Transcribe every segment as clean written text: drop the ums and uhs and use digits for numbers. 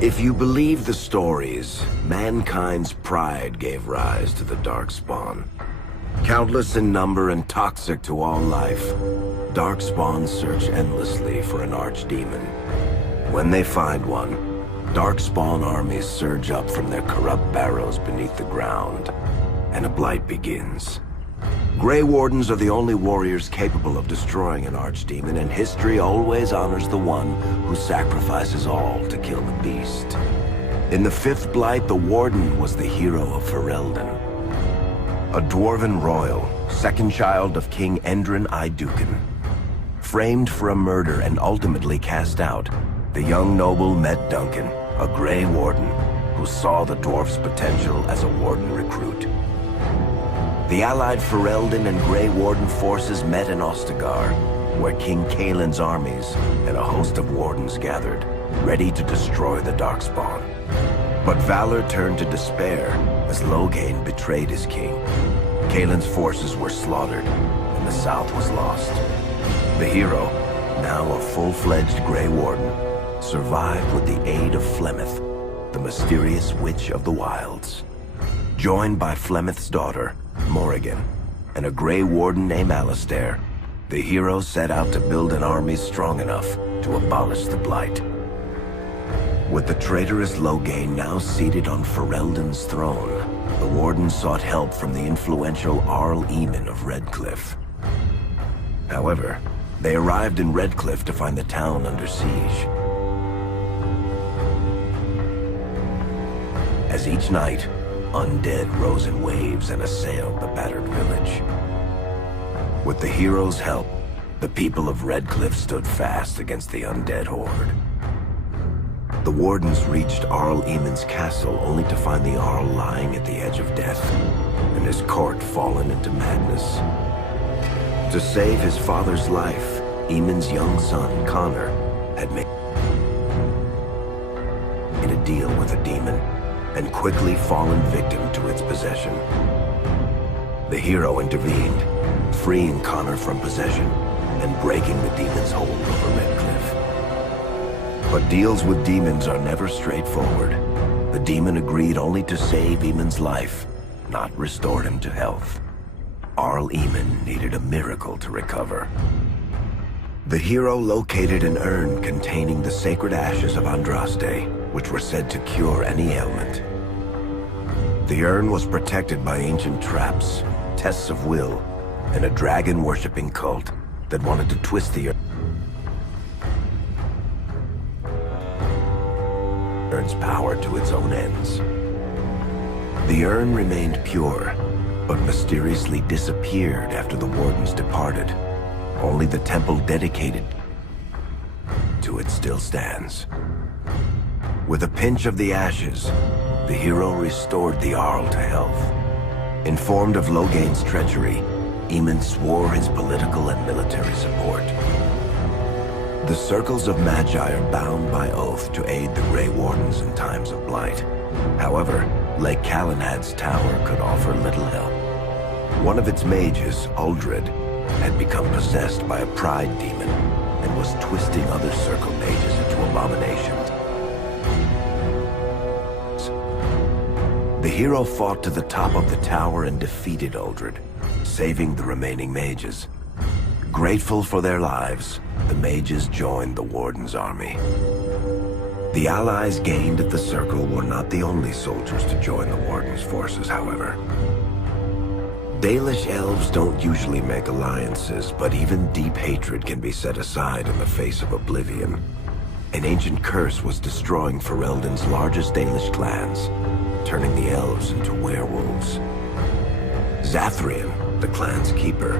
If you believe the stories, mankind's pride gave rise to the Darkspawn. Countless in number and toxic to all life, Darkspawn search endlessly for an archdemon. When they find one, Darkspawn armies surge up from their corrupt barrows beneath the ground, and a blight begins. Grey Wardens are the only warriors capable of destroying an archdemon, and history always honors the one who sacrifices all to kill the beast. In the fifth blight, the Warden was the hero of Ferelden. A dwarven royal, second child of King Endrin Iduken. Framed for a murder and ultimately cast out, the young noble met Duncan, a Grey Warden, who saw the dwarf's potential as a Warden recruit. The allied Ferelden and Grey Warden forces met in Ostagar, where King Kaelin's armies and a host of Wardens gathered, ready to destroy the Darkspawn. But valor turned to despair as Loghain betrayed his king. Kaelin's forces were slaughtered, and the South was lost. The hero, now a full-fledged Grey Warden, survived with the aid of Flemeth, the mysterious witch of the wilds. Joined by Flemeth's daughter, Morrigan, and a Grey Warden named Alistair, the hero set out to build an army strong enough to abolish the Blight. With the traitorous Loghain now seated on Ferelden's throne, the Warden sought help from the influential Arl Eamon of Redcliffe. However, they arrived in Redcliffe to find the town under siege. As each night, undead rose in waves and assailed the battered village. With the hero's help, the people of Redcliffe stood fast against the undead horde. The Wardens reached Arl Eamon's castle only to find the Arl lying at the edge of death, and his court fallen into madness. To save his father's life, Eamon's young son, Connor, had made a deal with a demon, and quickly fallen victim to its possession. The hero intervened, freeing Connor from possession and breaking the demon's hold over Redcliffe. But deals with demons are never straightforward. The demon agreed only to save Eamon's life, not restore him to health. Arl Eamon needed a miracle to recover. The hero located an urn containing the sacred ashes of Andraste, which were said to cure any ailment. The urn was protected by ancient traps, tests of will, and a dragon-worshipping cult that wanted to twist the urn's power to its own ends. The urn remained pure, but mysteriously disappeared after the Wardens departed. Only the temple dedicated to it still stands. With a pinch of the ashes, the hero restored the Arl to health. Informed of Loghain's treachery, Eamon swore his political and military support. The circles of Magi are bound by oath to aid the Grey Wardens in times of blight. However, Lake Calenhad's tower could offer little help. One of its mages, Uldred, had become possessed by a pride demon and was twisting other circle mages into abominations. The hero fought to the top of the tower and defeated Uldred, saving the remaining mages. Grateful for their lives, the mages joined the Warden's army. The allies gained at the Circle were not the only soldiers to join the Warden's forces, however. Dalish elves don't usually make alliances, but even deep hatred can be set aside in the face of oblivion. An ancient curse was destroying Ferelden's largest Dalish clans, turning the elves into werewolves. Zathrian, the clan's keeper,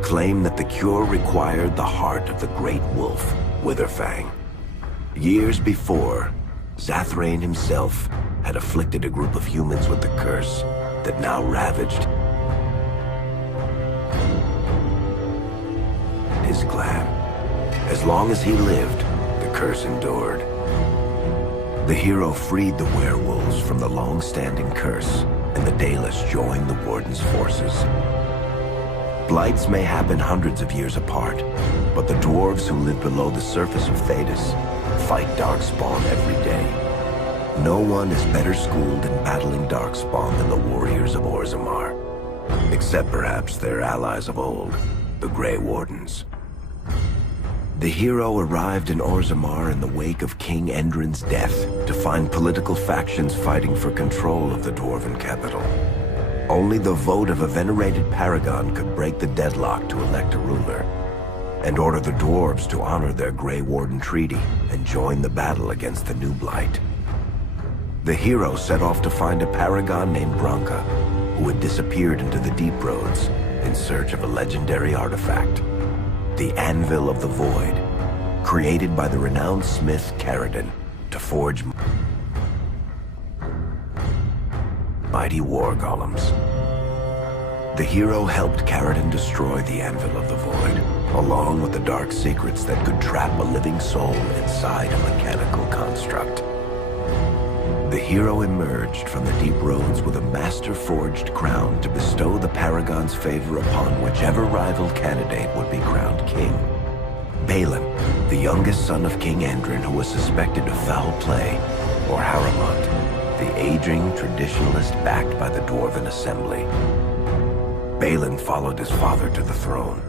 claimed that the cure required the heart of the great wolf, Witherfang. Years before, Zathrian himself had afflicted a group of humans with the curse that now ravaged his clan. As long as he lived, the curse endured. The hero freed the werewolves from the long-standing curse, and the Dalish joined the Warden's forces. Blights may happen hundreds of years apart, but the dwarves who live below the surface of Thedas fight Darkspawn every day. No one is better schooled in battling Darkspawn than the warriors of Orzammar. Except perhaps their allies of old, the Grey Wardens. The hero arrived in Orzammar in the wake of King Endrin's death to find political factions fighting for control of the Dwarven capital. Only the vote of a venerated paragon could break the deadlock to elect a ruler, and order the dwarves to honor their Grey Warden treaty and join the battle against the new Blight. The hero set off to find a paragon named Branka, who had disappeared into the Deep Roads in search of a legendary artifact, the Anvil of the Void, created by the renowned smith Caradon to forge mighty war golems. The hero helped Caradon destroy the Anvil of the Void, along with the dark secrets that could trap a living soul inside a mechanical construct. The hero emerged from the Deep Roads with a master-forged crown to bestow the Paragon's favor upon whichever rival candidate would be crowned king. Balin, the youngest son of King Endrin who was suspected of foul play, or Haramont, the aging traditionalist backed by the Dwarven Assembly. Balin followed his father to the throne.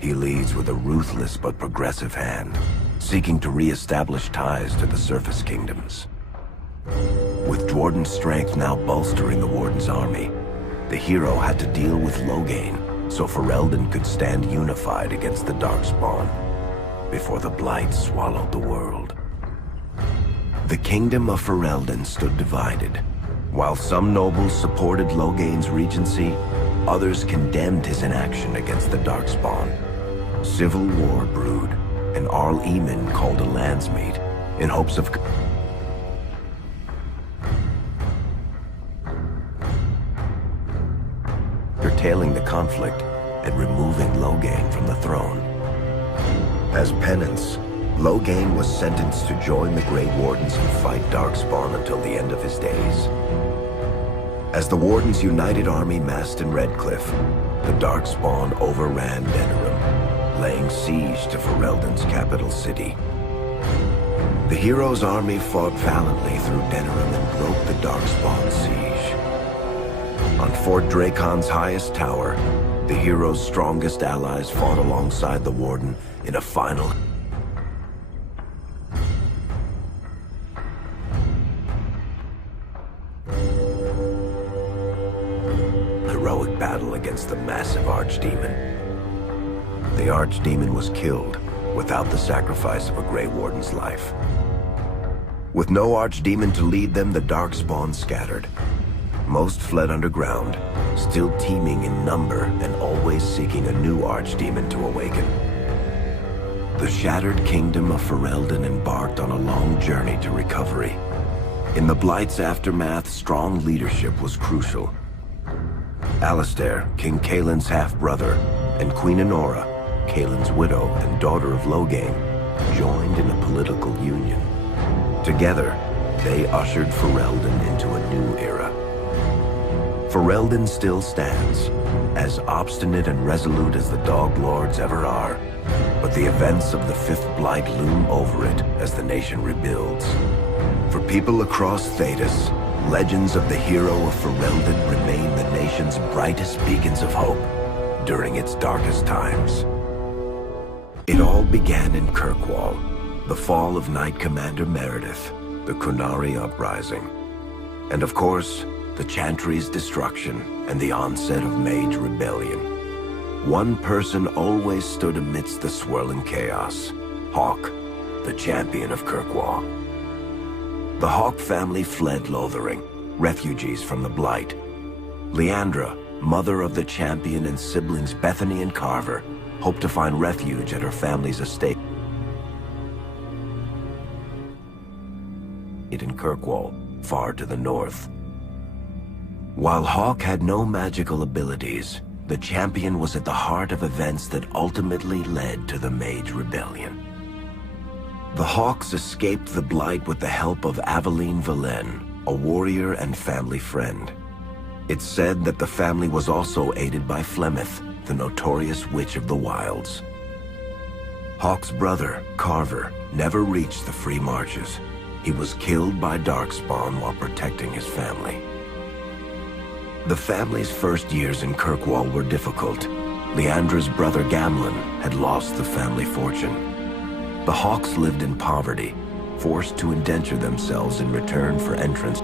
He leads with a ruthless but progressive hand, seeking to re-establish ties to the surface kingdoms. With Dwarden's strength now bolstering the Warden's army, the hero had to deal with Loghain so Ferelden could stand unified against the Darkspawn before the Blight swallowed the world. The kingdom of Ferelden stood divided. While some nobles supported Loghain's regency, others condemned his inaction against the Darkspawn. Civil war brewed, and Arl Eamon called a landsmeet in hopes of curtailing the conflict and removing Loghain from the throne. As penance, Loghain was sentenced to join the Grey Wardens and fight Darkspawn until the end of his days. As the Warden's united army massed in Redcliffe, the Darkspawn overran Denerim, laying siege to Ferelden's capital city. The hero's army fought valiantly through Denerim and broke the Darkspawn siege. On Fort Dracon's highest tower, the hero's strongest allies fought alongside the Warden in a final heroic battle against the massive Archdemon. The Archdemon was killed without the sacrifice of a Grey Warden's life. With no Archdemon to lead them, the Darkspawn scattered. Most fled underground, still teeming in number and always seeking a new Archdemon to awaken. The shattered kingdom of Ferelden embarked on a long journey to recovery. In the Blight's aftermath, strong leadership was crucial. Alistair, King Caelin's half-brother, and Queen Enora, Caelin's widow and daughter of Loghain, joined in a political union. Together, they ushered Ferelden into a new era. Ferelden still stands, as obstinate and resolute as the Dog Lords ever are, but the events of the Fifth Blight loom over it as the nation rebuilds. For people across Thedas, legends of the hero of Ferelden remain the nation's brightest beacons of hope during its darkest times. It all began in Kirkwall, the fall of Knight Commander Meredith, the Kunari Uprising, and of course, the Chantry's destruction and the onset of Mage Rebellion. One person always stood amidst the swirling chaos: Hawke, the champion of Kirkwall. The Hawke family fled Lothering, refugees from the Blight. Leandra, mother of the champion, and siblings Bethany and Carver hoped to find refuge at her family's estate in Kirkwall, far to the north. While Hawke had no magical abilities, the champion was at the heart of events that ultimately led to the Mage Rebellion. The Hawks escaped the Blight with the help of Aveline Valen, a warrior and family friend. It's said that the family was also aided by Flemeth, the notorious Witch of the Wilds. Hawke's brother, Carver, never reached the Free Marches. he was killed by Darkspawn while protecting his family. The family's first years in Kirkwall were difficult. Leandra's brother Gamlin had lost the family fortune. The Hawks lived in poverty, forced to indenture themselves in return for entrance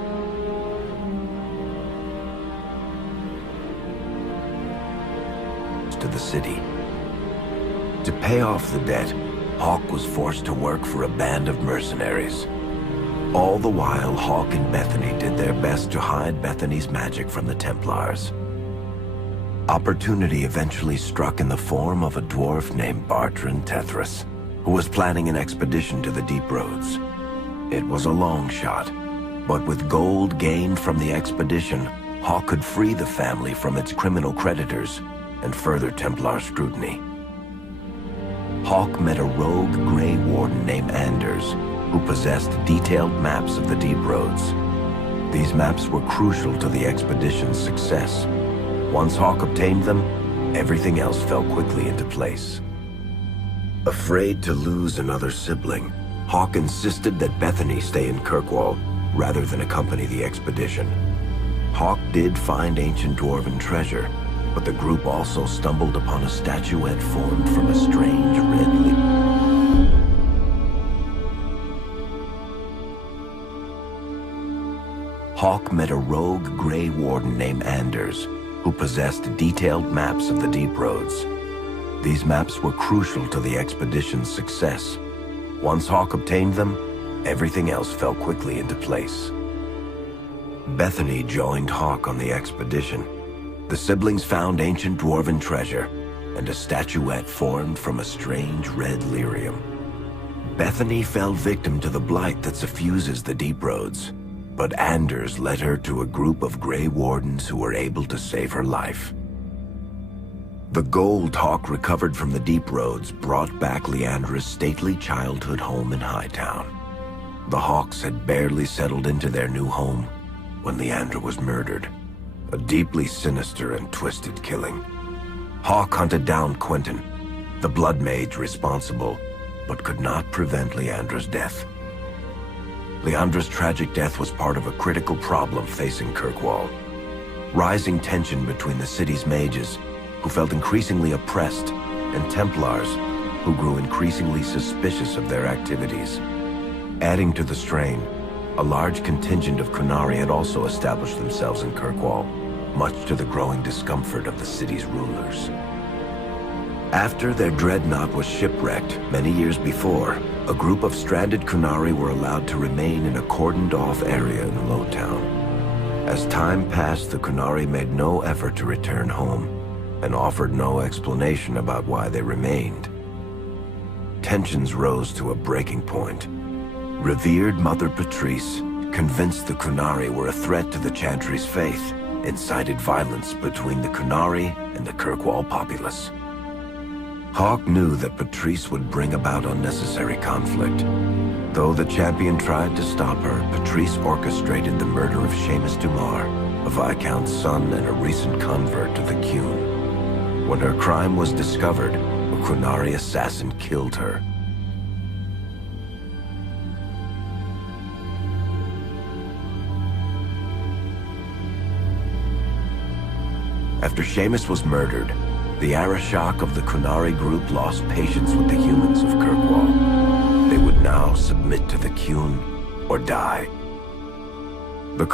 to the city. To pay off the debt, Hawk was forced to work for a band of mercenaries. All the while, Hawk and Bethany did their best to hide Bethany's magic from the Templars. Opportunity eventually struck in the form of a dwarf named Bartran Tethras, who was planning an expedition to the Deep Roads. It was a long shot, but with gold gained from the expedition, Hawk could free the family from its criminal creditors and further Templar scrutiny. Hawk met a rogue Grey Warden named Anders, who possessed detailed maps of the Deep Roads. These maps were crucial to the expedition's success. Once Hawk obtained them, everything else fell quickly into place. Afraid to lose another sibling, Hawk insisted that Bethany stay in Kirkwall rather than accompany the expedition. Hawk did find ancient dwarven treasure, but the group also stumbled upon a statuette formed from a strange red leaf. Hawk met a rogue Grey Warden named Anders, who possessed detailed maps of the Deep Roads. These maps were crucial to the expedition's success. Once Hawk obtained them, everything else fell quickly into place. Bethany joined Hawk on the expedition. The siblings found ancient dwarven treasure and a statuette formed from a strange red lyrium. Bethany fell victim to the blight that suffuses the Deep Roads, but Anders led her to a group of Grey Wardens who were able to save her life. The gold Hawk recovered from the Deep Roads brought back Leandra's stately childhood home in Hightown. The Hawks had barely settled into their new home when Leandra was murdered. A deeply sinister and twisted killing. Hawk hunted down Quentin, the blood mage responsible, but could not prevent Leandra's death. Leandra's tragic death was part of a critical problem facing Kirkwall. Rising tension between the city's mages, who felt increasingly oppressed, and Templars, who grew increasingly suspicious of their activities. Adding to the strain, a large contingent of Qunari had also established themselves in Kirkwall, much to the growing discomfort of the city's rulers. After their dreadnought was shipwrecked many years before, a group of stranded Qunari were allowed to remain in a cordoned-off area in Lowtown. As time passed, the Qunari made no effort to return home, and offered no explanation about why they remained. Tensions rose to a breaking point. Revered Mother Patrice, convinced the Qunari were a threat to the Chantry's faith, incited violence between the Qunari and the Kirkwall populace. Hawk knew that Patrice would bring about unnecessary conflict. Though the champion tried to stop her, Patrice orchestrated the murder of Seamus Dumar, a Viscount's son and a recent convert to the Qun. When her crime was discovered, a Qunari assassin killed her. After Seamus was murdered, the Arashok of the Qunari group lost patience with the humans of Kirkwall. They would now submit to the Qun or die. The